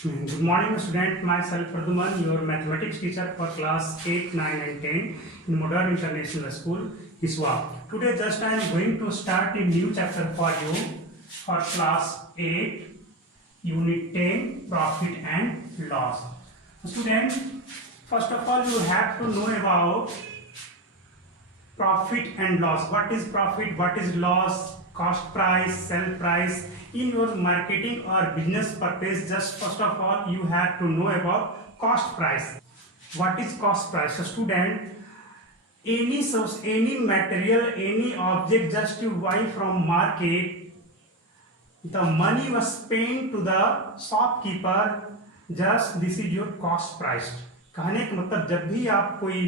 Good morning, student. Myself Praduman, your mathematics teacher for class 8, 9, and 10 in Modern International School, ISWA. Today, just I am going to start a new chapter for you for class 8, Unit 10, Profit and Loss. Student, first of all, you have to know about profit and loss. What is profit? What is loss? Cost price, sell price. In your marketing or business purpose, just first of all you have to know about cost price. What is cost price? So student, any source, any material, any object just you buy from market, the money was spent to the shopkeeper, just this is your cost price. कहने का मतलब जब भी आप कोई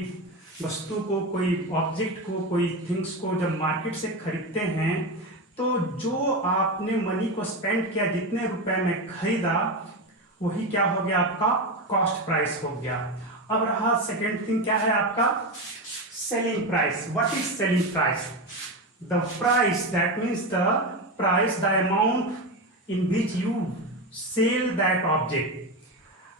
वस्तु को, कोई ऑब्जेक्ट को, कोई थिंग्स को जब मार्केट से खरीदते हैं तो जो आपने मनी को स्पेंड किया, जितने रुपए में खरीदा, वही क्या हो गया? आपका कॉस्ट प्राइस हो गया। अब रहा सेकेंड थिंग, क्या है आपका? Selling price. What is selling price? The price, that means the price, the amount in which you sell that object.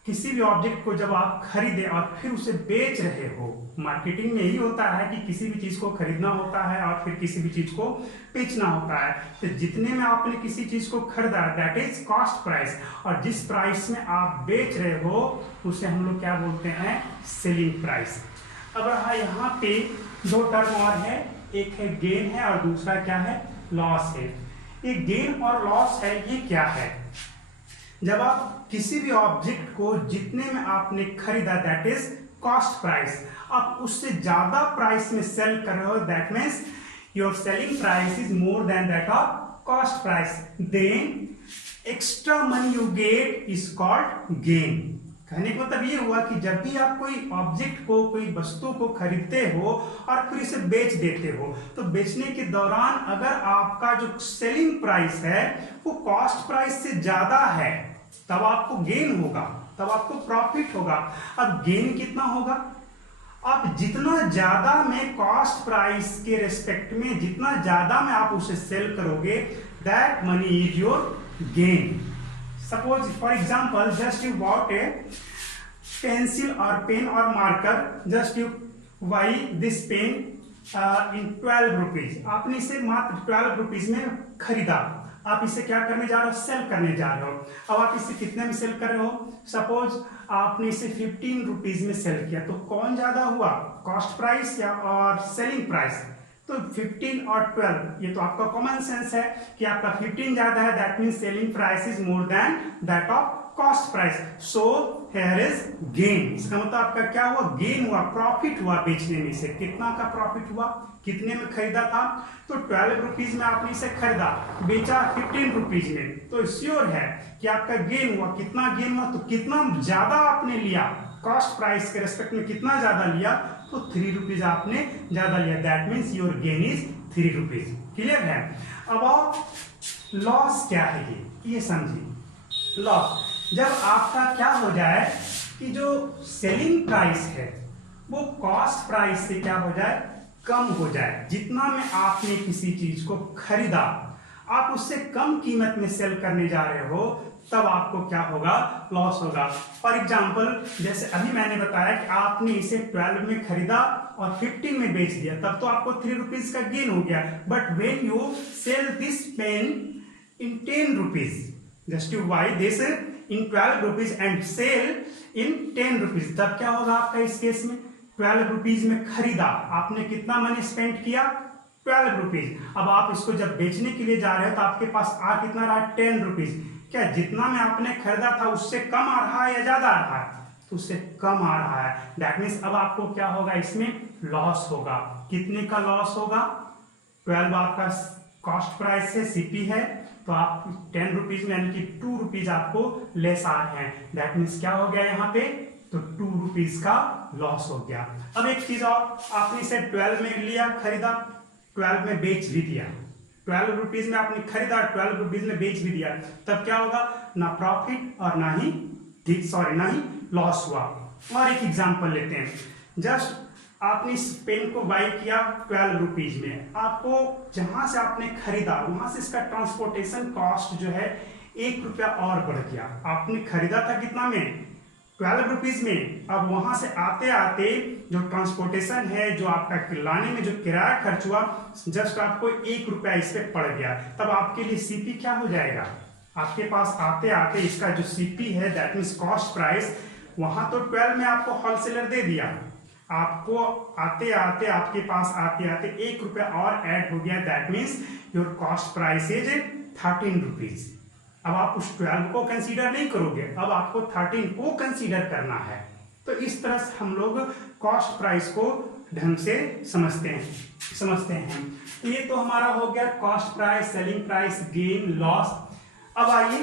किसी भी ऑब्जेक्ट को जब आप खरीदे और फिर उसे बेच रहे हो, मार्केटिंग में यही होता है कि किसी भी चीज को खरीदना होता है और फिर किसी भी चीज को बेचना होता है। तो जितने में आपने किसी चीज को खरीदा, दैट इज कॉस्ट प्राइस, और जिस प्राइस में आप बेच रहे हो उसे हम लोग क्या बोलते हैं? Selling price. अब रहा यहाँ पे दो टर्म और है, एक है गेन है और दूसरा क्या है? लॉस है। ये गेन और लॉस है, ये क्या है? जब आप किसी भी ऑब्जेक्ट को जितने में आपने खरीदा, दैट इज कॉस्ट प्राइस, आप उससे ज्यादा प्राइस में सेल कर रहे हो, that means your selling price is more than that of cost price, then extra money you get is called gain. कहने का मतलब ये हुआ कि जब भी आप कोई ऑब्जेक्ट को, कोई वस्तु को खरीदते हो और फिर इसे बेच देते हो, तो बेचने के दौरान अगर आपका जो सेलिंग प्राइस है वो कॉस्ट प्राइस से ज्यादा है, तब आपको गेन होगा, तब आपको प्रॉफिट होगा। अब गेन कितना होगा? आप जितना ज्यादा में कॉस्ट प्राइस के रेस्पेक्ट में, जितना ज्यादा में आप उसे सेल करोगे, that money is your gain. Suppose, for example, just you bought a pencil or pen or marker, just you buy this pen in 12 rupees. आपने इसे मात्र 12 रुपीज में खरीदा। आप इसे क्या करने जा रहे हो? सेल करने जा रहे हो। अब आप इसे कितने में सेल कर रहे हो? सपोज आपने इसे 15 रुपीज में सेल किया, तो कौन ज्यादा हुआ? कॉस्ट प्राइस या और सेलिंग प्राइस? तो 15 और 12, ये तो आपका कॉमन सेंस है कि आपका 15 ज्यादा है, that means selling price is more than that of cost price, so here is gain. इसका मतलब आपका क्या हुआ? गेन हुआ, प्रॉफिट हुआ बेचने में से। कितना का प्रॉफिट हुआ? कितने में खरीदा था? तो 12 रुपीज में आपने इसे खरीदा, बेचा 15 रुपीज में, तो श्योर है कि आपका गेन हुआ। कितना गेन हुआ? तो कितना ज्यादा आपने लिया, कॉस्ट प्राइस के रेस्पेक्ट में कितना ज्यादा लिया, तो 3 रुपीज आपने ज्यादा लिया, that means your gain is 3 rupees. Clear है? अब लॉस क्या है ये समझिए। लॉस जब आपका क्या हो जाए कि जो सेलिंग प्राइस है वो कॉस्ट प्राइस से क्या हो जाए? कम हो जाए। जितना में आपने किसी चीज को खरीदा, आप उससे कम कीमत में सेल करने जा रहे हो, तब आपको क्या होगा? लॉस होगा। फॉर एग्जाम्पल, जैसे अभी मैंने बताया कि आपने इसे 12 में खरीदा और 15 में बेच दिया, तब तो आपको 3 रुपीज का गेन हो गया। But when you sell this pen in 10 rupees, just you buy this in 12 rupees and sell in 10 rupees, तब क्या होगा आपका? इस केस में 12 रुपीज में खरीदा, आपने कितना मनी स्पेंड किया? 12 रुपीज। अब आप इसको जब बेचने के लिए जा रहे हो तो आपके पास कितना रहा? 10 रुपीज। क्या जितना में आपने खरीदा था उससे कम आ रहा है या ज्यादा आ रहा है? तो उससे कम आ रहा है, दैट मीन्स अब आपको क्या होगा? इसमें लॉस होगा। कितने का लॉस होगा? 12 आपका कॉस्ट प्राइस है, सीपी है, तो आप 10 रुपीज में यानी कि 2 रुपीज आपको लेस आ रहे हैं, दैट मीन्स क्या हो गया यहाँ पे? तो 2 रुपीज का लॉस हो गया। अब एक चीज और, आपने इसे 12 में लिया, खरीदा, 12 में बेच भी दिया। 12 रुपीज में आपने खरीदा, 12 रुपीज में बेच भी दिया, तब क्या होगा? ना प्रॉफिट और ना ही लॉस हुआ। और एक एग्जांपल लेते हैं, जस्ट आपने इस पेन को बाई किया 12 रुपीज में, आपको जहां से आपने खरीदा वहां से इसका ट्रांसपोर्टेशन कॉस्ट जो है 1 रुपया और बढ़ गया। आपने खरीदा था कितना में, 12 रुपीज में। अब वहां से आते आते जो ट्रांसपोर्टेशन है, जो आपका लाने में जो किराया खर्च हुआ, जस्ट आपको 1 रुपया इस पे पड़ गया, तब आपके लिए सीपी क्या हो जाएगा, आपके पास आते आते इसका जो सीपी है दैट मीन्स कॉस्ट प्राइस, वहां तो 12 में आपको होलसेलर दे दिया, आपको आते आते आपके पास आते आते 1 रुपया और ऐड हो गया, that means your cost price is 13 rupees. अब आप उस 12 को कंसीडर नहीं करोगे, अब आपको 13 को कंसीडर करना है। तो इस तरह से हम लोग कॉस्ट प्राइस को ढंग से समझते हैं। तो ये तो हमारा हो गया cost price, selling price, gain, loss. अब आइए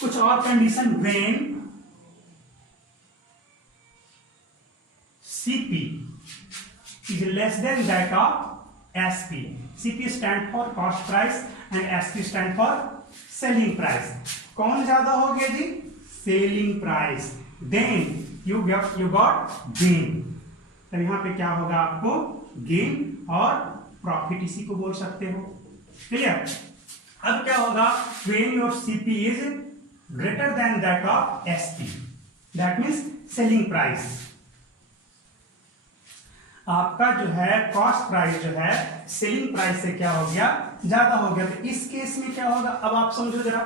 कुछ और condition. When CP is less than that of SP. CP stand for cost price and SP stand for selling price. कौन ज्यादा हो गया जी, selling price. Then you got gain. तो यहाँ पे क्या होगा, आपको गेन और प्रॉफिट इसी को बोल सकते हो। क्लियर। अब क्या होगा, when your CP is greater than that of SP, that means selling price. आपका जो है कॉस्ट प्राइस जो है सेलिंग प्राइस से क्या हो गया, ज्यादा हो गया। तो इस केस में क्या होगा, अब आप समझो जरा।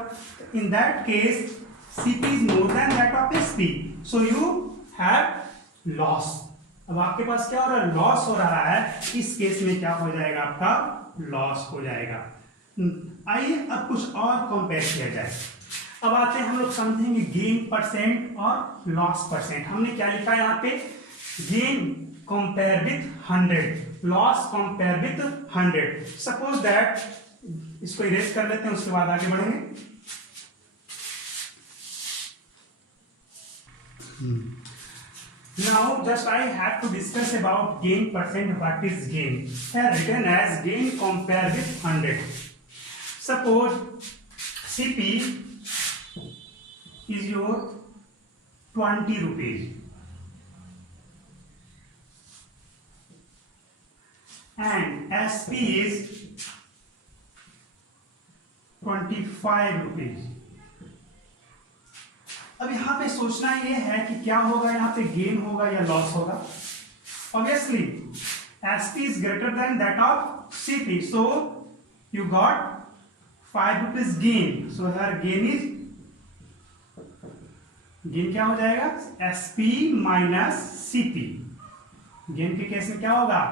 In that case CP is more than that of SP, so you have loss. अब आपके पास क्या हो रहा है, लॉस हो रहा है। इस केस में क्या हो जाएगा, आपका लॉस हो जाएगा। आइए अब कुछ और कंपेयर किया जाए। अब आते हैं हम लोग समझेंगे गेन परसेंट और लॉस परसेंट। हमने क्या लिखा है यहाँ पे, gain compare with 100, loss compare with 100. Suppose that, इसको इरेज कर लेते हैं, उसके बाद आगे बढ़ेंगे। Now just I have to discuss about gain percent. What is gain? Here written as gain compare with 100. Suppose CP is your 20 rupees. And SP is 25 rupees. अब यहां पे सोचना ये है कि क्या होगा, यहां पे गेन होगा या लॉस होगा। Obviously SP is greater than that of CP, so you got 5 rupees gain. So here gain क्या हो जाएगा, SP minus CP। गेन के केस में क्या होगा,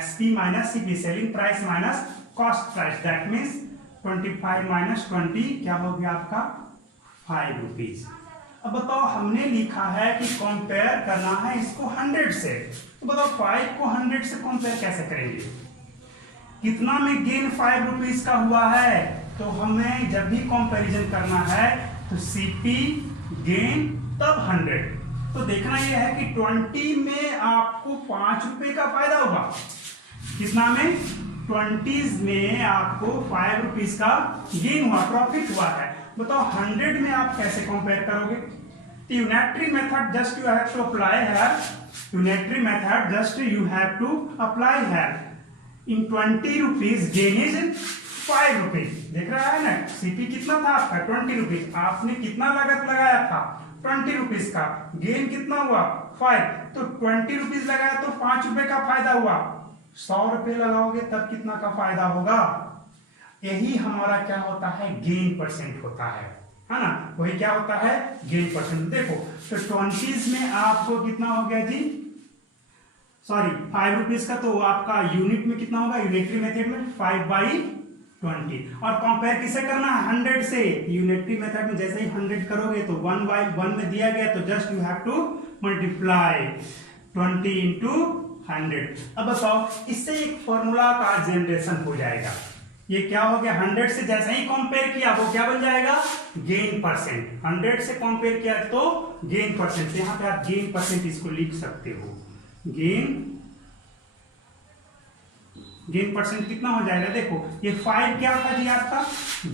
SP minus CP, selling price minus cost price, that means 25 minus 20 क्या हो गया आपका 5 रुपीज। अब बताओ, हमने लिखा है कि कंपेयर करना है इसको 100 से, तो बताओ 5 को 100 से कंपेयर कैसे करेंगे। कितना में गेन 5 रुपीज का हुआ है, तो हमें जब भी कंपैरिजन करना है तो CP गेन तब 100। तो देखना यह है कि 20 में आपको 5 रुपए का फायदा होगा, कितना में 20 में आपको 5 रुपीज का गेन हुआ, प्रॉफिट हुआ है। बताओ 100 में आप कैसे कंपेयर करोगे। Unitary method just you have to apply here, unitary method just you have to apply here. In 20 rupees gain is 5 rupees. देख रहा है ना, CP कितना था आपका 20 रुपीज, आपने कितना लागत लगाया था 20 रुपीज का, गेन कितना हुआ 5, तो 20 रुपीज लगाया तो 5 रुपए का फायदा हुआ। 100 रुपए लगाओगे तब कितना का फायदा होगा। यही हमारा क्या होता है, गेन परसेंट होता है ना, वही क्या होता है, गेन परसेंट। देखो तो 20 में आपको कितना हो गया जी, सॉरी 5 रुपीज का, तो आपका यूनिट में कितना होगा, यूनिटरी मेथड में 5/20। और कंपेयर किसे करना है, 100 से। यूनिटरी मेथड में जैसे ही 100 करोगे तो 1/1 में दिया गया, तो just you have to multiply 20 into 100। अब बताओ, इससे एक फॉर्मूला का जनरेशन हो जाएगा। ये क्या हो गया, 100 से जैसे ही कंपेयर किया वो क्या बन जाएगा, गेन परसेंट। 100 से कंपेयर किया तो गेन परसेंट। यहाँ पे आप गेन परसेंट इसको लिख सकते हो। गेन परसेंट कितना हो जाएगा, देखो ये 5 क्या था जी आपका,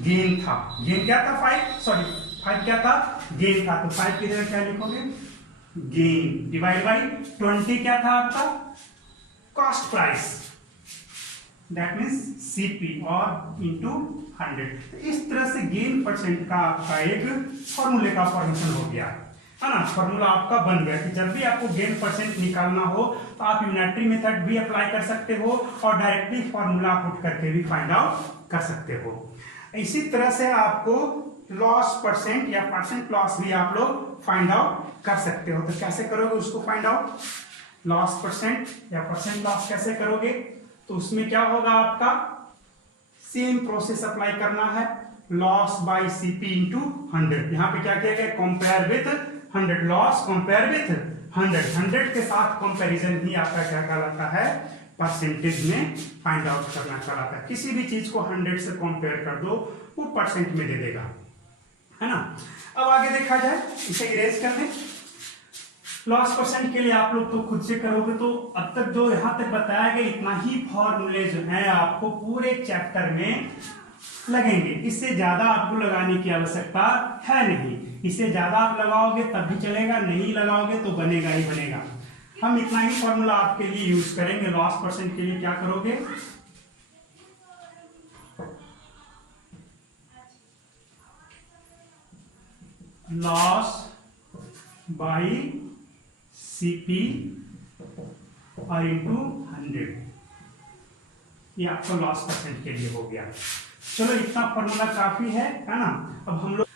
गेन था। गेन क्या था 5 क्या था, गेन था। तो 5 की जगह क्या लिखोगे, गेन डिवाइड बाई 20 क्या था आपका, cost price. That means CP और इंटू 100। इस तरह से गेन परसेंट का आपका एक फॉर्मूले का फॉर्मेशन हो गया, है ना। फॉर्मूला आपका बन गया कि जब भी आपको गेन परसेंट निकालना हो तो आप यूनिटरी मेथड भी अप्लाई कर सकते हो और डायरेक्टली फॉर्मूला पुट करके भी फाइंड आउट कर सकते हो। इसी तरह से आपको लॉस परसेंट या परसेंट लॉस भी आप लोग फाइंड आउट कर सकते हो। तो कैसे करोगे उसको फाइंड आउट, लॉस परसेंट या परसेंट लॉस कैसे करोगे? तो उसमें क्या होगा, आपका सेम प्रोसेस अप्लाई करना है, लॉस बाय सीपी इंटू 100। यहाँ पे क्या किया गया, compare with 100, loss compare with 100 के साथ कंपैरिजन ही आपका क्या कहलाता है, परसेंटेज में फाइंड आउट करना कहलाता है। किसी भी चीज को 100 से कंपेयर कर दो, वो परसेंट में दे देगा, है ना। अब आगे देखा जाए, इसे इरेज कर दें। लॉस परसेंट के लिए आप लोग तो खुद से करोगे, तो अब तक जो यहां तक बताया गया इतना ही फॉर्मूले जो है आपको पूरे चैप्टर में लगेंगे। इससे ज्यादा आपको लगाने की आवश्यकता है नहीं। इससे ज्यादा आप लगाओगे तब भी चलेगा, नहीं लगाओगे तो बनेगा ही बनेगा। हम इतना ही फॉर्मूला आपके लिए यूज करेंगे। लॉस परसेंट के लिए क्या करोगे, लॉस बाई सीपी और इंटू 100, ये आपका लॉस परसेंट के लिए हो गया। चलो इतना फॉर्मूला काफी है ना। अब हम लोग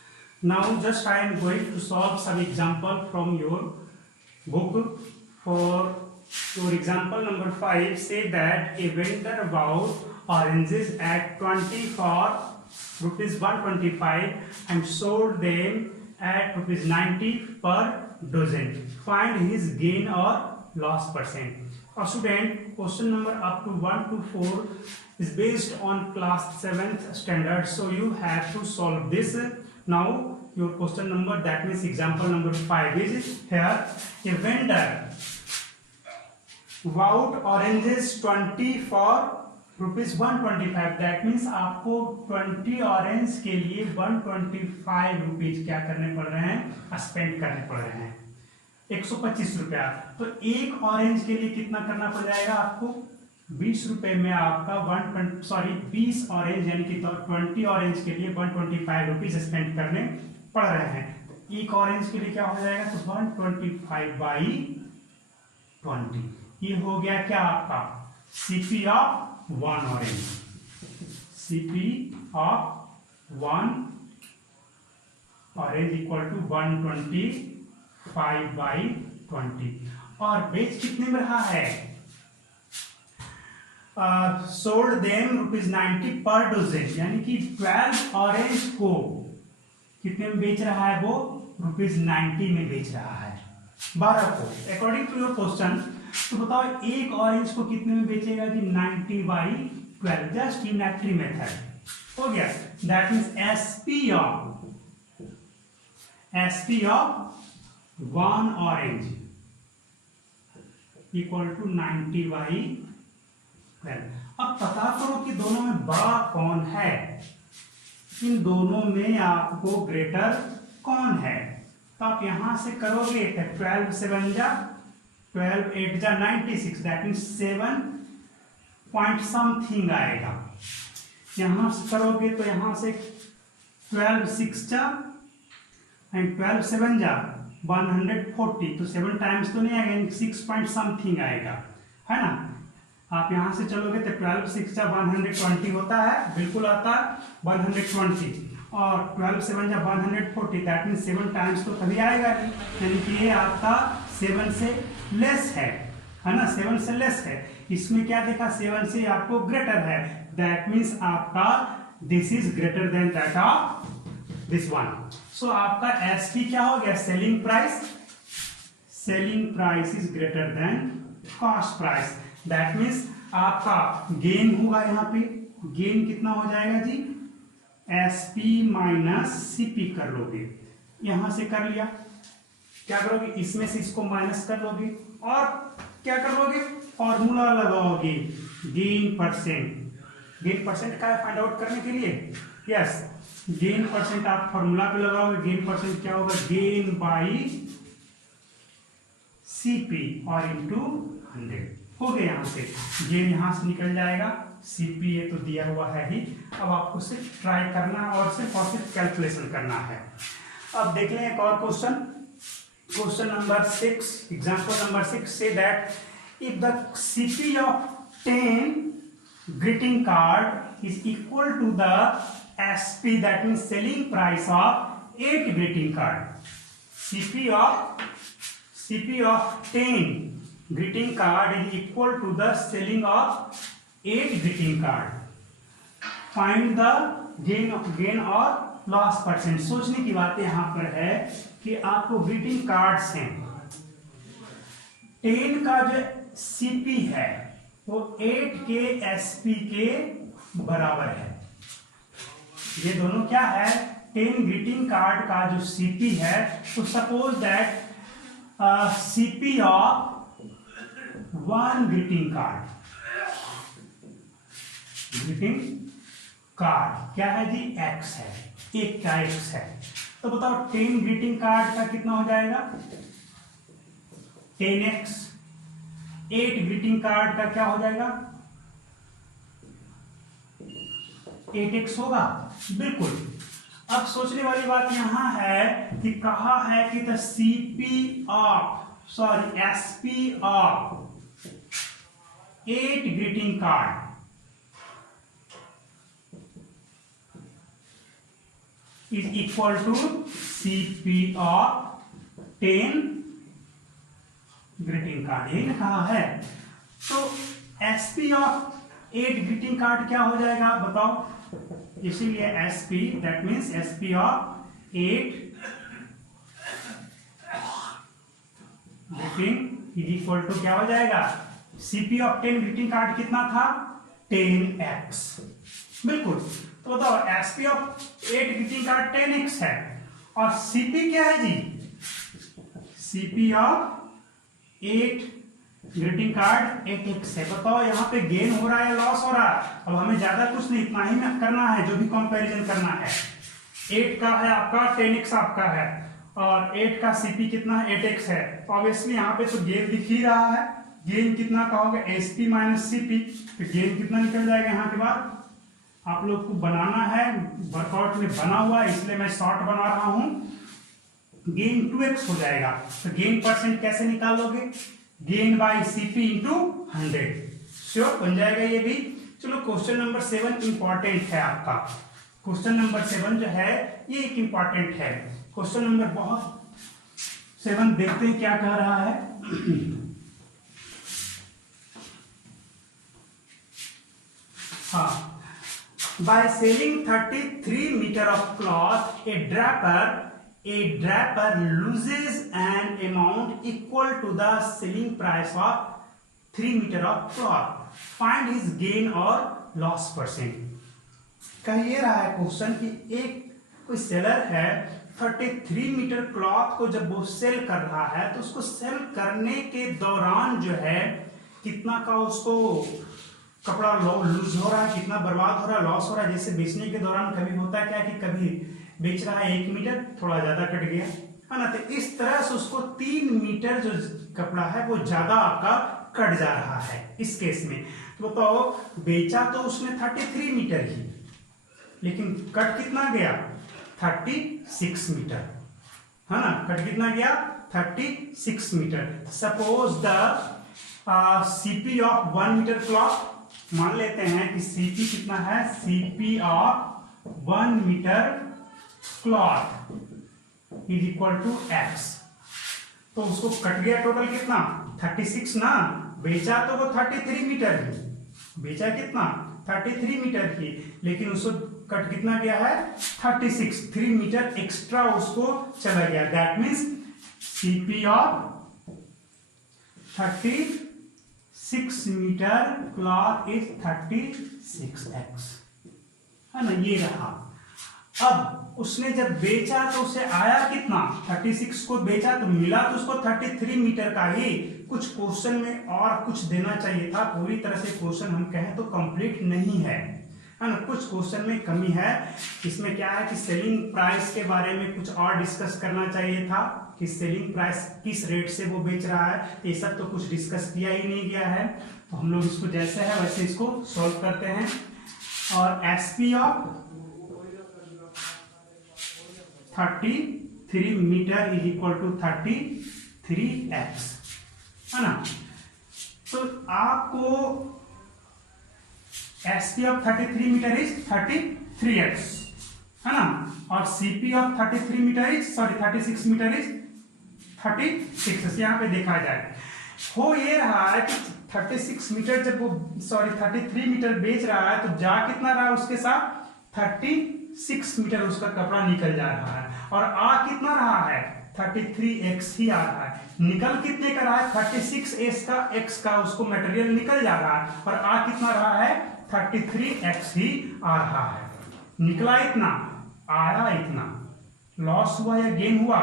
now just I am going to solve some example from your book. For your example number 5 says that a vendor about oranges at 20 for rupees 125 and sold them at rupees 90 per dozen. Find his gain or loss percent. A student, question number up to 1 to 4 is based on class 7th standard, so you have to solve this. Now your question number, that means example number 5 is here. A vendor bought oranges 20 for rupees 125, that means आपको 20 orange के लिए 125 rupees क्या करने पड़ रहे हैं, spend करने पड़ रहे हैं, 125 रुपया। तो एक ऑरेंज के लिए कितना करना पड़ जाएगा आपको, 20 रुपए में आपका 20 ऑरेंज यानी कि 20 ऑरेंज के लिए 125 रुपीज स्पेंड करने पड़ रहे हैं। तो एक ऑरेंज के लिए क्या हो जाएगा, तो 125 बाई 20, ये हो गया क्या आपका CP of 1 orange, CP of 1 orange equal to 125 by 20। और बेच कितने में रहा है, सोल्ड देम रुपीज 90 पर डोजन, यानी कि 12 ऑरेंज को कितने में बेच रहा है, वो रुपीज 90 में बेच रहा है 12 को। अकॉर्डिंग टू योर क्वेश्चन, तो बताओ एक ऑरेंज को कितने में बेचेगा जी, 90 बाई 12, जस्ट यूनिटरी मेथड हो गया। That means SP of 1 orange equal to 90 by 12। अब पता करो कि दोनों में बड़ा कौन है, इन दोनों में आपको ग्रेटर कौन है। तो आप यहां से करोगे तो 12 7 जा 12 8 जा 96, दैट मीन्स 7 पॉइंट समथिंग आएगा। यहां से करोगे तो यहां से 12 6 जा एंड 12 7 जा 140, तो 7 टाइम्स तो नहीं आएगा, 6 पॉइंट समथिंग आएगा, है ना। आप यहां से चलोगे तो 12 6 जा 120 होता है, बिल्कुल आता है 120, और 12 7 जा 140, दैट मीन्स 7 टाइम्स तो कभी आएगा नहीं, यानी कि ये आपका 7 से लेस है ना, 7 से लेस है। इसमें क्या देखा, 7 से आपको ग्रेटर है, दैट मीन्स आपका this is greater than that of this one. So आपका एसपी क्या हो गया, selling price is greater than cost price, that means आपका गेन होगा। यहाँ पे गेन कितना हो जाएगा जी, एसपी माइनस सीपी कर लोगे, यहां से कर लिया, क्या करोगे, इसमें से इसको माइनस कर लोगे और क्या कर लोगे, फॉर्मूला लगाओगे गेन परसेंट का फाइंड आउट करने के लिए। यस, गेन परसेंट आप फॉर्मूला पे लगाओगे, गेन परसेंट क्या होगा, गेन बाई सीपी और इंटू 100 हो गया। यहां से गेन यहां से निकल जाएगा, CPA तो दिया हुआ है ही, अब आपको सिर्फ ट्राई करना और सिर्फ कैलकुलेशन करना है। अब देख लें एक और question number 6, example number 6 say that if the CP of 10 greeting card is equal to the SP, that means selling price of 8 greeting card. CP of 10 greeting card is equal to the selling of 8 greeting card. Find the gain or loss percent. सोचने की बात यहां पर है कि आपको greeting cards हैं, 10 का जो CP है वो 8 के SP के बराबर है। ये दोनों क्या है, 10 ग्रीटिंग कार्ड का जो CP है, तो suppose that CP of 1 greeting card क्या है जी, X है, एक का X है। तो बताओ 10 ग्रीटिंग कार्ड का कितना हो जाएगा, 10x। 8 ग्रीटिंग कार्ड का क्या हो जाएगा, 8x होगा, बिल्कुल। अब सोचने वाली बात यहां है कि कहा है कि the SP of 8 greeting card is equal to CP of 10 greeting card, यही ना कहा है। तो SP of 8 greeting card क्या हो जाएगा बताओ, इसीलिए SP that means SP of 8 greeting is equal to क्या हो जाएगा, CP of 10 greeting card कितना था, 10x, बिल्कुल। तो बताओ SP of 8 greeting card 10x है और CP क्या है जी, CP of 8 greeting card 8x है। बताओ यहाँ पे गेन हो रहा है या लॉस हो रहा है, अब हमें ज्यादा कुछ नहीं, इतना ही करना है जो भी कंपैरिजन करना है। 8 का है आपका, 10x आपका है और 8 का CP कितना है, 8x है। तो ऑब्वियसली यहाँ पे तो गेन दिख ही रहा है, गेन कितना का होगा, SP माइनस CP, तो गेन कितना निकल जाएगा यहाँ के बाद। आप लोग को बनाना है, वर्कआउट में बना हुआ है इसलिए मैं शॉर्ट बना रहा हूं, गेन 2x हो जाएगा। तो गेन परसेंट कैसे निकालोगे, gain by CP into 100, sure बन जाएगा ये भी। चलो क्वेश्चन नंबर 7 इंपॉर्टेंट है आपका, क्वेश्चन नंबर 7 जो है ये एक इंपॉर्टेंट है क्वेश्चन नंबर, बहुत 7 देखते हैं क्या कह रहा है। हाँ, by selling 33 meter of cloth, a draper loses an amount equal to the selling price of 3 meter of cloth. Find his gain or loss percent. कह ये रहा है क्वेश्चन कि एक कोई सेलर है, 33 मीटर क्लॉथ को जब वो सेल कर रहा है तो उसको सेल करने के दौरान जो है कितना का उसको कपड़ा लूज हो रहा है, कितना बर्बाद हो रहा है, लॉस हो रहा है। जैसे बेचने के दौरान कभी होता है क्या कि कभी बेच रहा है 1 मीटर, थोड़ा ज्यादा कट गया है ना, तो इस तरह से उसको 3 मीटर जो कपड़ा है वो ज्यादा आपका कट जा रहा है इस केस में। तो बताओ बेचा तो उसने 33 मीटर ही, लेकिन कट कितना गया, 36 मीटर, है ना, कट कितना गया, 36 metre. Suppose the CP of 1 metre cloth, मान लेते हैं कि CP कितना है, CP of 1 metre cloth is equal to X। तो उसको कट गया टोटल कितना, 36 ना, बेचा तो वो 33 मीटर ही, बेचा कितना 33 मीटर ही, लेकिन उसको कट कितना गया है 36, 3 मीटर एक्स्ट्रा उसको चला गया। That means CP of 36 metre cloth is 36x, है ना, ये रहा। अब उसने जब बेचा तो उसे आया कितना, 36 को बेचा तो मिला तो उसको 33 मीटर का ही। कुछ क्वेश्चन में और कुछ देना चाहिए था, पूरी तरह से क्वेश्चन हम कहें तो कंप्लीट नहीं है, है ना। कुछ क्वेश्चन में कमी है, इसमें क्या है कि सेलिंग प्राइस के बारे में कुछ और डिस्कस करना चाहिए था कि सेलिंग प्राइस किस रेट से वो बेच रहा है, ये सब तो कुछ डिस्कस किया ही नहीं गया है। तो हम लोग इसको जैसे है वैसे इसको सॉल्व करते हैं। और SP of 33 metre is equal to 33x, है ना। तो आपको SP of 33 metre is 33x, है ना। और CP of 33 metre is 36 metre is 36। यहाँ पे देखा जाए हो ये रहा है कि 36 मीटर जब वो 33 मीटर बेच रहा है तो जा कितना रहा है उसके साथ 36 मीटर उसका कपड़ा निकल जा रहा है, और आ कितना रहा है 33x ही आ रहा है। निकल कितने का रहा है 36s का x का उसको मटेरियल निकल जा रहा है, और आ कितना रहा है 33x ही आ रहा है। निकला इतना, आ रहा इतना, लॉस हुआ या गेन हुआ,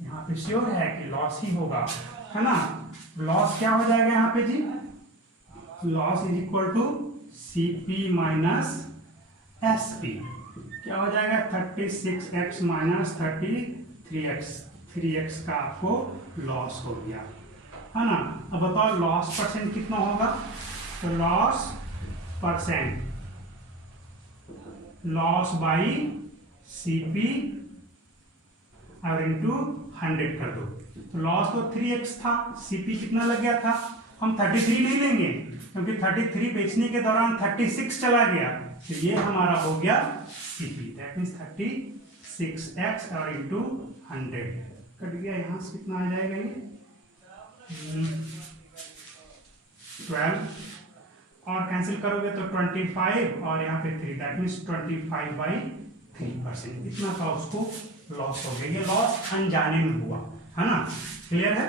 यहाँ पे श्योर है कि लॉस ही होगा, है ना। लॉस क्या हो जाएगा यहाँ पे जी, loss is equal to CP minus SP, क्या हो जाएगा 36x माइनस 33x, 3x का आपको लॉस हो गया, है ना। अब बताओ लॉस परसेंट कितना होगा, तो loss percent, loss by CP और इनटू 100 कर दो। तो लॉस तो 3x था, सीपी कितना लग गया था, हम 33 नहीं लेंगे क्योंकि 33 बेचने के दौरान 36 चला गया, तो ये हमारा हो गया सीपी, दैट मीन्स 36x और इनटू 100 कट गया, यहाँ से कितना आ जाएगा ये 12, और कैंसिल करोगे तो 25 और यहाँ पे 3, दैट मीन्स 25/3%, इतना का उसको लॉस हो गया। ये लॉस अनजाने में हुआ, है ना। क्लियर है।